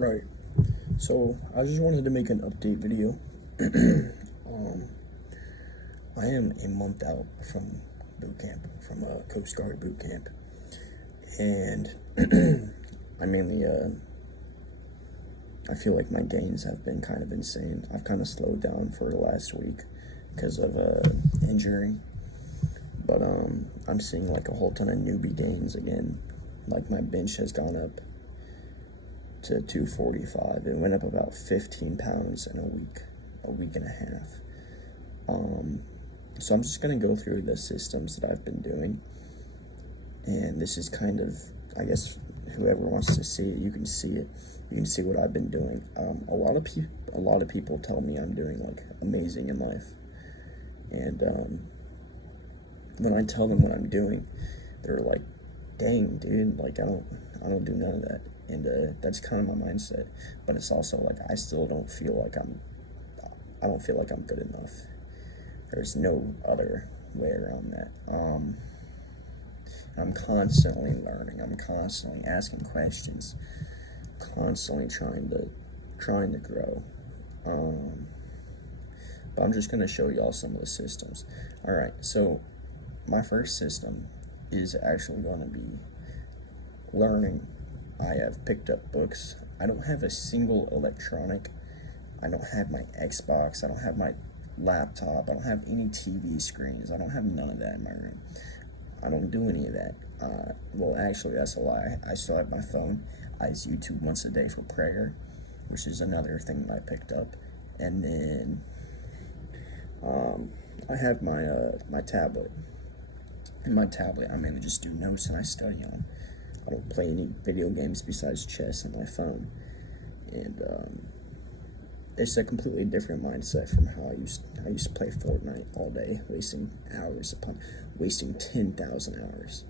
Right. So I just wanted to make an update video. I am a month out from boot camp, from Coast Guard boot camp, and I mainly I feel like my gains have been kind of insane. I've kind of slowed down for the last week because of injury, but I'm seeing like a whole ton of newbie gains again. Like my bench has gone up to 245. It went up about 15 pounds in a week and a half. So I'm just going to go through the systems that I've been doing. And this is kind of, I guess, whoever wants to see it, you can see it. You can see what I've been doing. A lot of people tell me I'm doing like amazing in life. And when I tell them what I'm doing, they're like, dang, dude, like I don't do none of that. And that's kind of my mindset. But it's also like I still don't feel like I don't feel like I'm good enough. There's no other way around that. I'm constantly learning. I'm constantly asking questions. Constantly trying to grow. But I'm just gonna show y'all some of the systems. All right. So my first system is actually going to be learning. I have picked up books. I don't have a single electronic. I don't have my Xbox. I don't have my laptop. I don't have any TV screens. I don't have none of that in my room. I don't do any of that. Well, actually, that's a lie. I still have my phone. I use YouTube once a day for prayer, which is another thing that I picked up. And then I have my tablet. In my tablet, I mainly just do notes and I study on them. I don't play any video games besides chess on my phone. And it's a completely different mindset from how I used to play Fortnite all day, wasting 10,000 hours.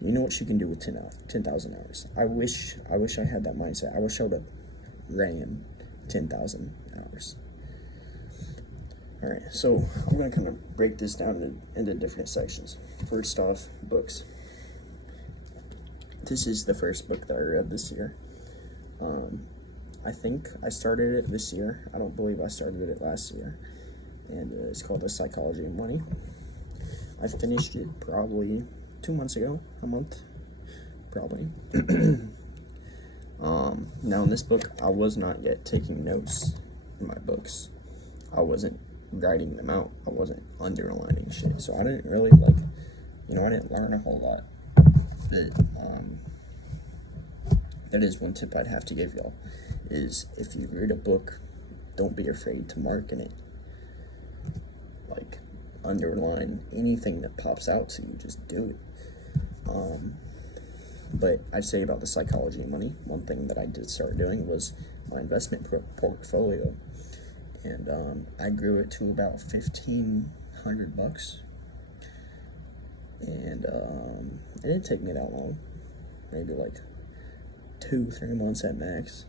You know what you can do with 10,000 hours. I wish I had that mindset. I wish I would have ran 10,000 hours. All right, so I'm gonna kind of break this down into different sections. First off, books. This is the first book that I read this year. I think I started it this year. I don't believe I started it last year. And it's called The Psychology of Money. I finished it probably 2 months ago, a month, probably. Now in this book, I was not yet taking notes in my books. I wasn't writing them out. I wasn't underlining shit. So I didn't really I didn't learn a whole lot. But that is one tip I'd have to give y'all, is if you read a book, don't be afraid to mark in it. Like, underline anything that pops out to you, just do it. But I'd say about The Psychology of Money, one thing that I did start doing was my investment portfolio. And I grew it to about $1,500. And it didn't take me that long, maybe like 2-3 months at max.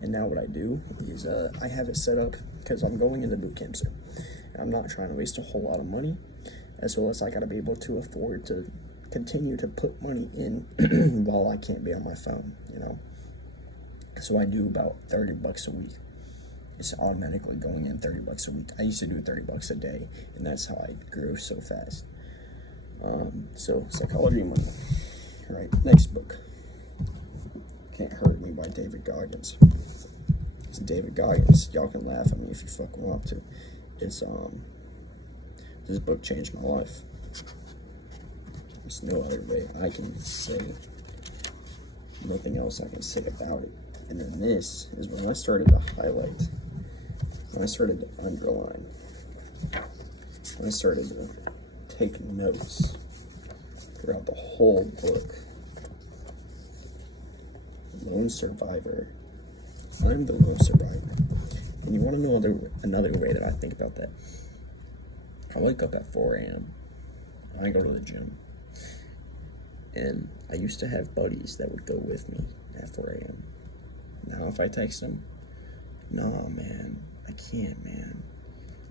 And now what I do is I have it set up because I'm going into boot camp soon. I'm not trying to waste a whole lot of money, as well as I gotta be able to afford to continue to put money in while I can't be on my phone, So I do about $30 a week. It's automatically going in $30 a week. I used to do $30 a day, and that's how I grew so fast. So Psychology of Money. All right, next book. Can't Hurt Me by David Goggins. It's David Goggins. Y'all can laugh at me if you fucking want to. It's this book changed my life. There's no other way I can say. Nothing else I can say about it. And then this is when I started to highlight. When I started to underline. When I started to take notes throughout the whole book. Lone survivor. I'm the lone survivor. And you want to know another way that I think about that? I wake up at 4 a.m. I go to the gym. And I used to have buddies that would go with me at 4 a.m. Now if I text them, no, man, I can't, man.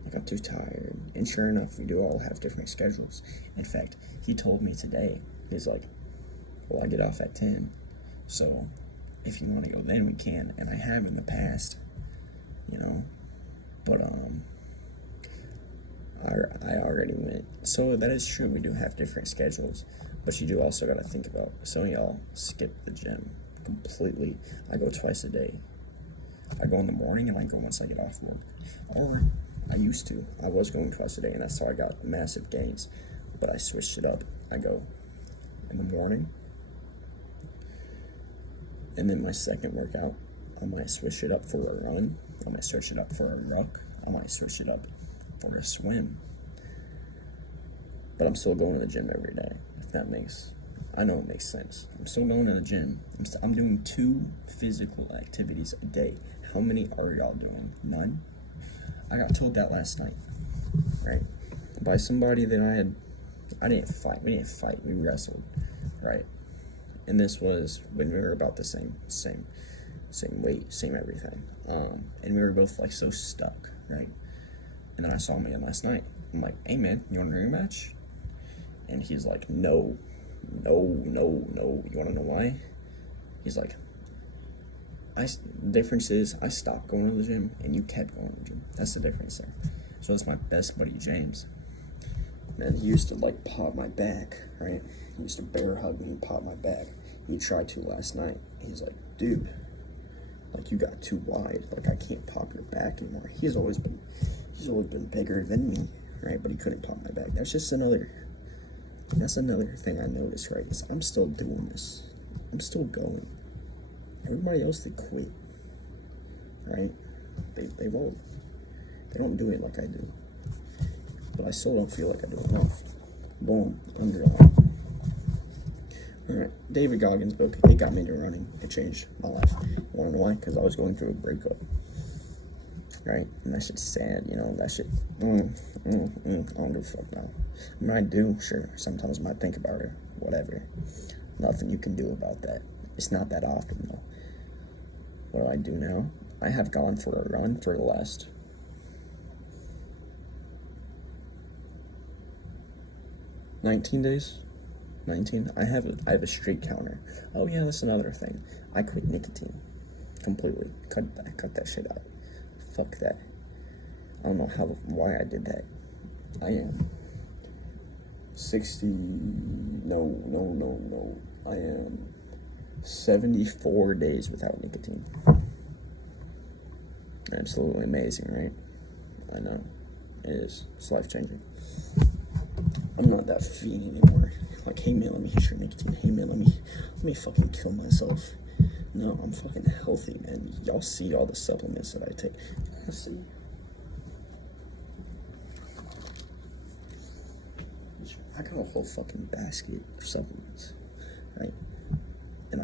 Like, I'm too tired. And sure enough, we do all have different schedules. In fact, he told me today, he's like, well, I get off at 10. So if you want to go then, we can. And I have in the past, you know. But, I already went. So that is true. We do have different schedules. But you do also got to think about, some of y'all skip the gym completely. I go twice a day. I go in the morning and I go once I get off work. Or I used to. I was going twice a day, and that's how I got massive gains. But I switched it up. I go in the morning, and then my second workout, I might switch it up for a run. I might switch it up for a ruck. I might switch it up for a swim. But I'm still going to the gym every day, if that makes... I know it makes sense. I'm still going to the gym. I'm doing 2 physical activities a day. How many are y'all doing? None? I got told that last night, right? By somebody that I didn't fight. We didn't fight. We wrestled, right? And this was when we were about the same weight, same everything. And we were both like so stuck, right? And then I saw him again last night. I'm like, hey man, you want a rematch? And he's like, no. You want to know why? He's like, the difference is I stopped going to the gym and you kept going to the gym. That's the difference there. So it's my best buddy, James. Man, he used to like pop my back, right? He used to bear hug me and pop my back. He tried to last night. He's like, dude, like you got too wide. Like I can't pop your back anymore. He's always been bigger than me, right? But he couldn't pop my back. That's another thing I noticed, right? Is I'm still doing this. I'm still going. Everybody else, they quit, right? They won't. They don't do it like I do. But I still don't feel like I do enough. Boom, underline. Alright, David Goggins' book, it got me into running. It changed my life. You wanna know why? Because I was going through a breakup. Right? And that shit's sad, you know, that shit, I don't give a fuck now. I mean, I do, sure. Sometimes I might think about her, whatever. Nothing you can do about that. It's not that often, though. What do I do now? I have gone for a run for the last 19 days. 19. I have a streak counter. Oh yeah, that's another thing. I quit nicotine completely. Cut that shit out. Fuck that. I don't know why I did that. I am 60. No. I am 74 days without nicotine. Absolutely amazing, right? I know. It is. It's life-changing. I'm not that fiend anymore. Like, hey man, let me hit your nicotine. Hey man, let me fucking kill myself. No, I'm fucking healthy, man. Y'all see all the supplements that I take. I see. I got a whole fucking basket of supplements, right? And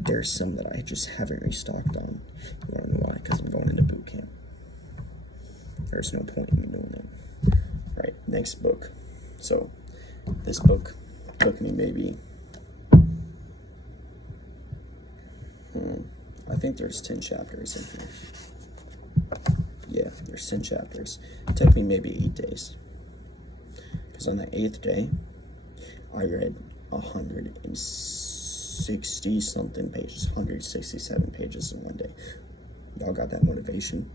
there's some that I just haven't restocked on. You wanna know why? Because I'm going into boot camp. There's no point in me doing that. Right, next book. So, this book took me maybe, I think there's 10 chapters in here. Yeah, there's 10 chapters. It took me maybe 8 days. Because on the 8th day, I read 160 something pages, 167 pages in one day. Y'all got that motivation?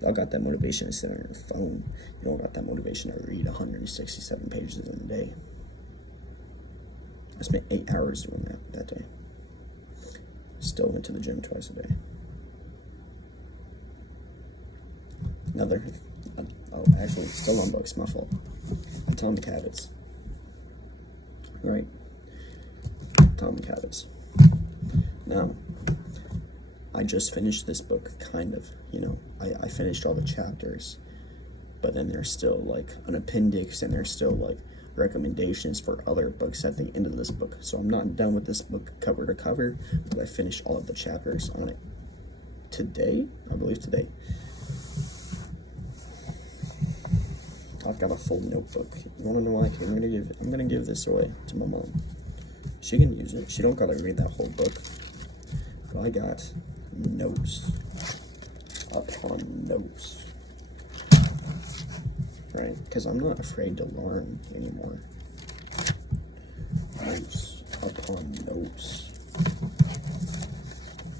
Y'all got that motivation to sit on your phone. You don't got that motivation to read 167 pages in a day. I spent 8 hours doing that day. Still went to the gym twice a day. Actually, still on books, my fault. Atomic Habits. Right. Atomic Habits. Now, I just finished this book, kind of, you know. I finished all the chapters, but then there's still, like, an appendix, and there's still, like, recommendations for other books at the end of this book. So I'm not done with this book cover to cover, but I finished all of the chapters on it today, I believe today. I've got a full notebook. You wanna know why? I'm gonna give this away to my mom. She can use it. She don't gotta read that whole book. But I got notes upon notes. Right? Because I'm not afraid to learn anymore. Notes upon notes.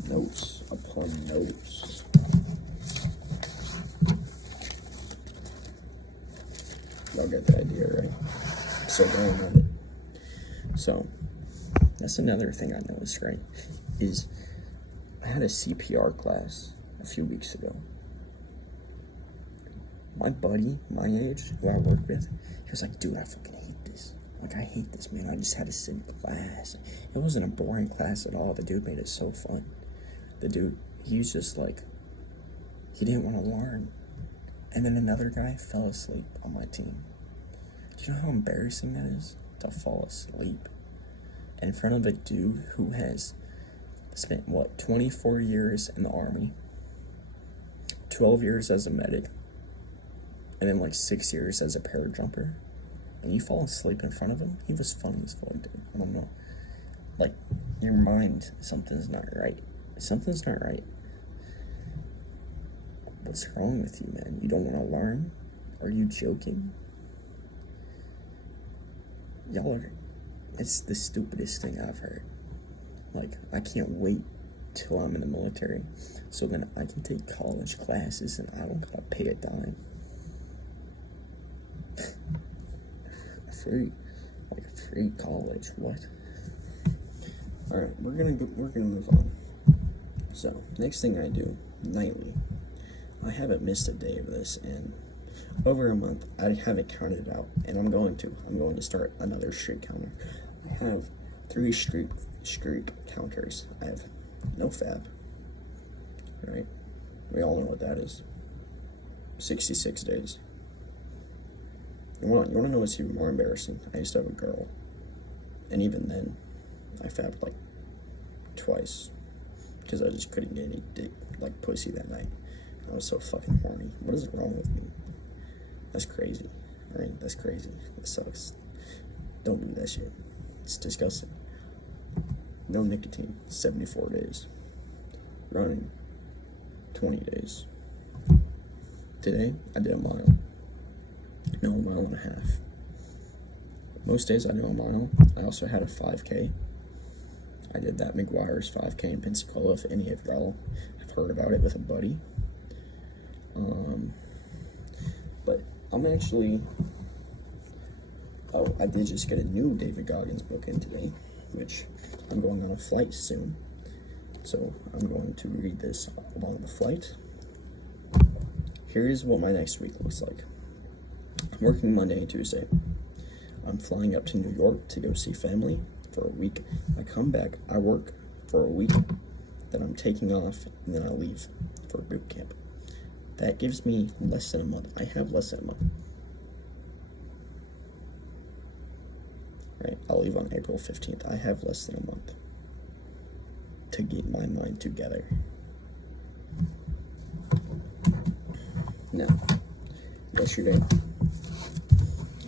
Notes upon notes. Y'all get the idea, right? So going on it. So that's another thing I noticed, right? Is I had a CPR class a few weeks ago. My buddy, my age, who I work with, he was like, dude, I fucking hate this. Like, I hate this, man. I just had to sit in class. It wasn't a boring class at all. The dude made it so fun. The dude, he was just like, he didn't want to learn. And then another guy fell asleep on my team. Do you know how embarrassing that is? To fall asleep in front of a dude who has spent, 24 years in the Army, 12 years as a medic, and then 6 years as a parajumper, and you fall asleep in front of him. He was funny as fuck, dude. I don't know. Your mind, something's not right. Something's not right. What's wrong with you, man? You don't want to learn? Are you joking? It's the stupidest thing I've heard. I can't wait till I'm in the military so then I can take college classes and I don't gotta pay a dime. Free college, what? Alright, we're gonna move on. So, next thing I do, nightly. I haven't missed a day of this in over a month. I haven't counted it out, and I'm going to start another streak counter. I have 3 streak counters. I have no fab, right? We all know what that is. 66 days. You want to know what's even more embarrassing? I used to have a girl, and even then, I fabbed twice because I just couldn't get any dick, pussy that night. I was so fucking horny. What is wrong with me? That's crazy. Alright, that's crazy. It sucks. Don't do that shit. It's disgusting. No nicotine, 74 days. Running, 20 days. Today, I did a mile. No, a mile and a half. Most days I do a mile. I also had a 5K. I did that McGuire's 5K in Pensacola, if any of y'all have heard about it, with a buddy. But I'm actually, I did just get a new David Goggins book in today, which I'm going on a flight soon. So I'm going to read this along the flight. Here's what my next week looks like. I'm working Monday and Tuesday. I'm flying up to New York to go see family for a week. I come back, I work for a week, then I'm taking off, and then I leave for boot camp. That gives me less than a month. I have less than a month. Right, I'll leave on April 15th. I have less than a month to get my mind together. Now, yesterday,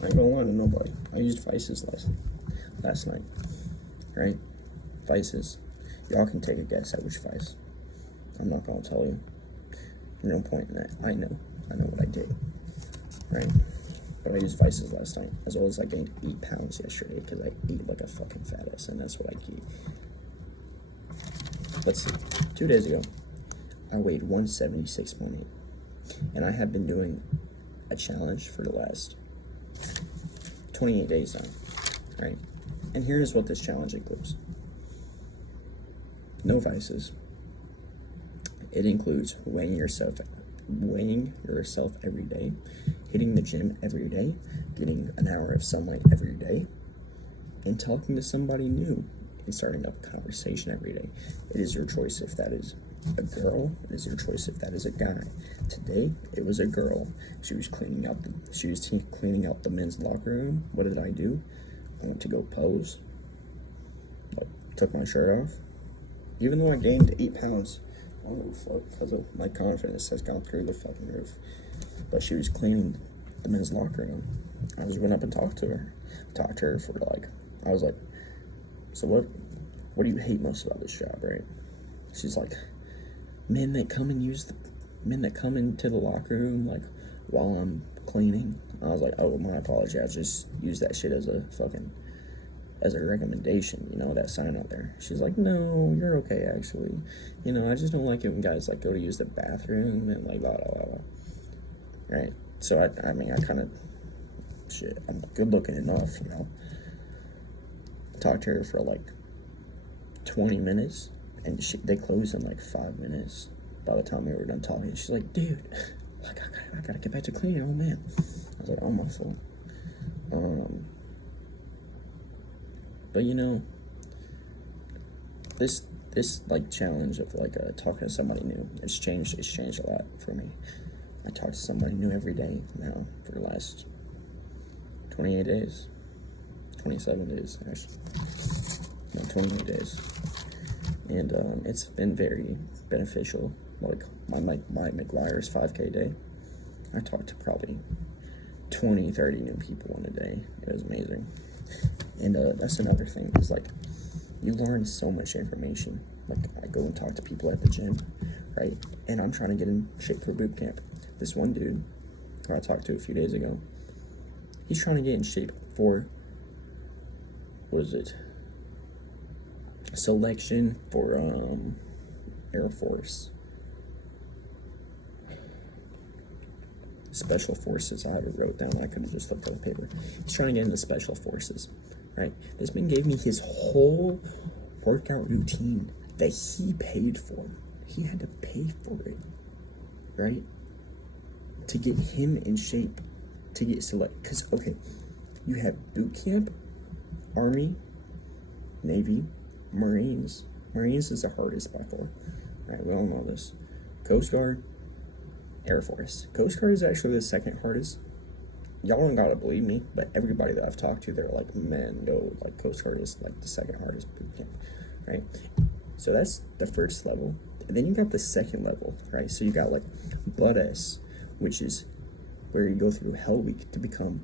I ain't gonna lie to nobody. I used Vices last night, right? Vices. Y'all can take a guess at which Vice. I'm not gonna tell you. No point in that. I know what I did, right? But I used Vices last night, as well as I gained 8 pounds yesterday because I ate like a fucking fat ass, and that's what I eat. Let's see. 2 days ago, I weighed 176.8, and I have been doing a challenge for the last 28 days now, right? And here's what this challenge includes. No vices. It includes weighing yourself every day, hitting the gym every day, getting an hour of sunlight every day, and talking to somebody new and starting up a conversation every day. It is your choice if that is a girl. It is your choice if that is a guy. Today, it was a girl. She was cleaning out the men's locker room. What did I do? I went to go pose. Took my shirt off. Even though I gained 8 pounds, I don't know fuck, because my confidence has gone through the fucking roof. But she was cleaning the men's locker room. I just went up and talked to her for I was like, so what do you hate most about this job, right? She's like, men that come into the locker room while I'm cleaning. I was like, oh, my apologies. I just used that shit as as a recommendation, that sign out there. She's like, no, you're okay, actually. I just don't like it when guys, like, go to use the bathroom and, like, blah, blah, blah, blah. Right? So, I kind of, I'm good looking enough, Talked to her for, like, 20 minutes, and they closed in, like, 5 minutes by the time we were done talking. She's like, dude, like, I gotta get back to cleaning, oh, man. I was like, oh, my fault. But this like challenge of like talking to somebody new, it's changed a lot for me. I talk to somebody new every day now for the last 28 days, 27 days actually, 28 days, and it's been very beneficial. Like my McGuire's 5K day, I talked to probably 20-30 new people in a day. It was amazing. And that's another thing, is like you learn so much information. Like I go and talk to people at the gym, right? And I'm trying to get in shape for boot camp. This one dude who I talked to a few days ago, he's trying to get in shape for, selection for Air Force. Special Forces. I have it wrote down. I could have just looked at the paper. He's trying to get into Special Forces, right? This man gave me his whole workout routine that he paid for. He had to pay for it, right? To get him in shape, to get select. Because, okay, you have boot camp, Army, Navy, Marines. Marines is the hardest by far, right? We all know this. Coast Guard, Air Force. Coast Guard is actually the second hardest. Y'all don't gotta believe me, but everybody that I've talked to, they're like, man, no, like Coast Guard is like the second hardest boot camp, right? So that's the first level. And then you got the second level, right? So you got like Blood S, which is where you go through Hell Week to become,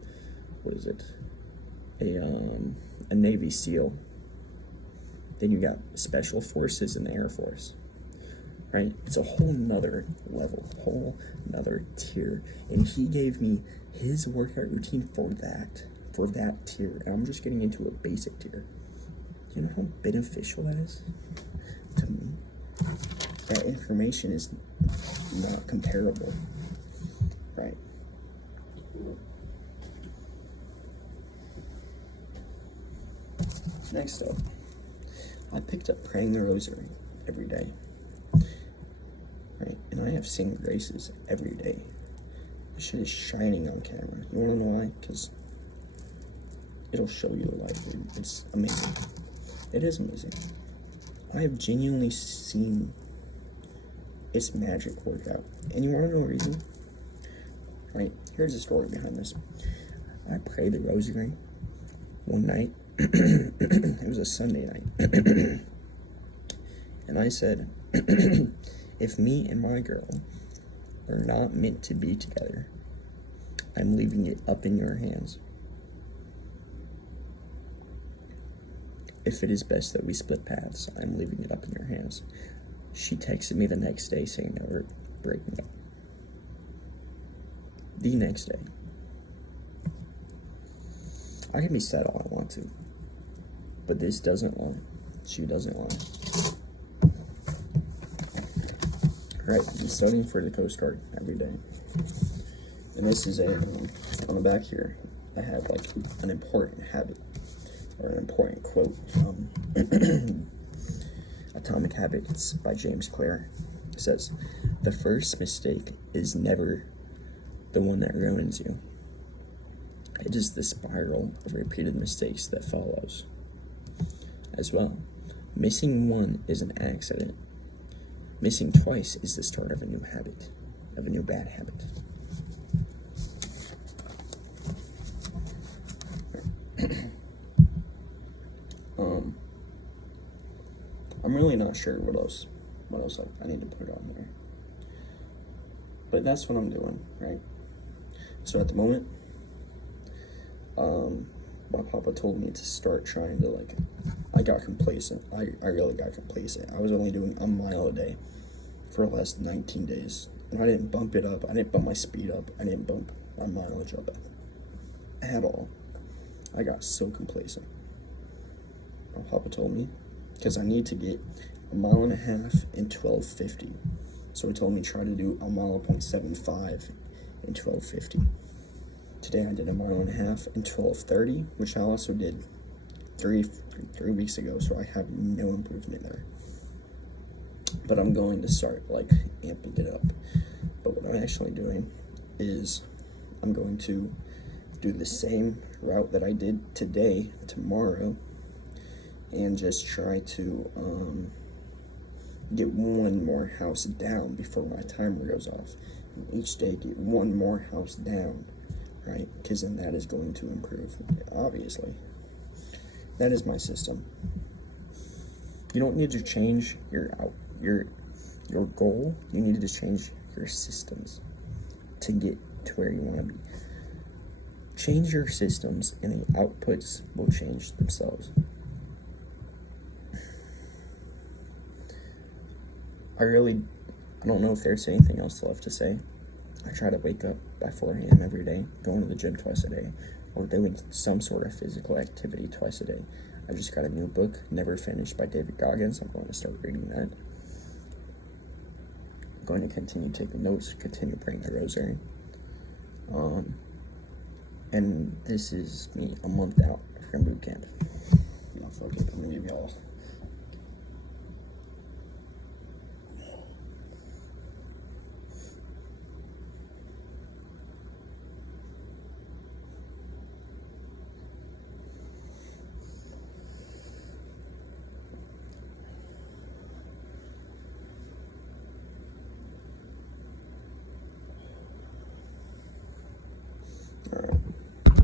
a Navy SEAL. Then you got Special Forces in the Air Force. Right? It's a whole nother level, whole nother tier. And he gave me his workout routine for that tier. And I'm just getting into a basic tier. You know how beneficial that is to me? That information is not comparable. Right? Next up, I picked up praying the rosary every day. Right? And I have seen graces every day. This shit is shining on camera. You wanna know why? Because it'll show you the light, dude. It's amazing. It is amazing. I have genuinely seen its magic work out. And you wanna know the reason? Right? Here's the story behind this. I prayed the rosary one night. It was a Sunday night. And I said, if me and my girl are not meant to be together, I'm leaving it up in your hands. If it is best that we split paths, I'm leaving it up in your hands. She texted me the next day saying that we're breaking up. The next day. I can be sad all I want to, but this doesn't lie. She doesn't lie. Right, I'm studying for the Coast Guard every day. And this is on the back here, I have like an important habit, or an important quote from Atomic Habits by James Clear. It says, the first mistake is never the one that ruins you. It is the spiral of repeated mistakes that follows. As well, missing one is an accident. Missing twice is the start of a new habit, of a new bad habit. I'm really not sure what else I need to put on here. But that's what I'm doing, right? So at the moment, my papa told me to start trying to I got complacent. I really got complacent. I was only doing a mile a day for the last 19 days. And I didn't bump it up. I didn't bump my speed up. I didn't bump my mileage up at all. I got so complacent. my papa told me, because I need to get a mile and a half in 12:50. So he told me try to do a mile 0.75 in 12:50. Today I did a mile and a half in 12:30, which I also did three weeks ago, so I have no improvement there. But I'm going to start like amping it up. But what I'm actually doing is I'm going to do the same route that I did today, tomorrow, and just try to get one more house down before my timer goes off. And each day get one more house down, right? Because then that is going to improve, obviously. That is my system. You don't need to change your goal. You need to just change your systems to get to where you want to be. Change your systems and the outputs will change themselves. I don't know if there's anything else left to say. I try to wake up by 4 a.m. every day, going to the gym twice a day, or doing some sort of physical activity twice a day. I just got a new book, Never Finished by David Goggins. I'm going to start reading that. I'm going to continue taking notes, continue praying the rosary. And this is me a month out from boot camp. I'm going to give y'all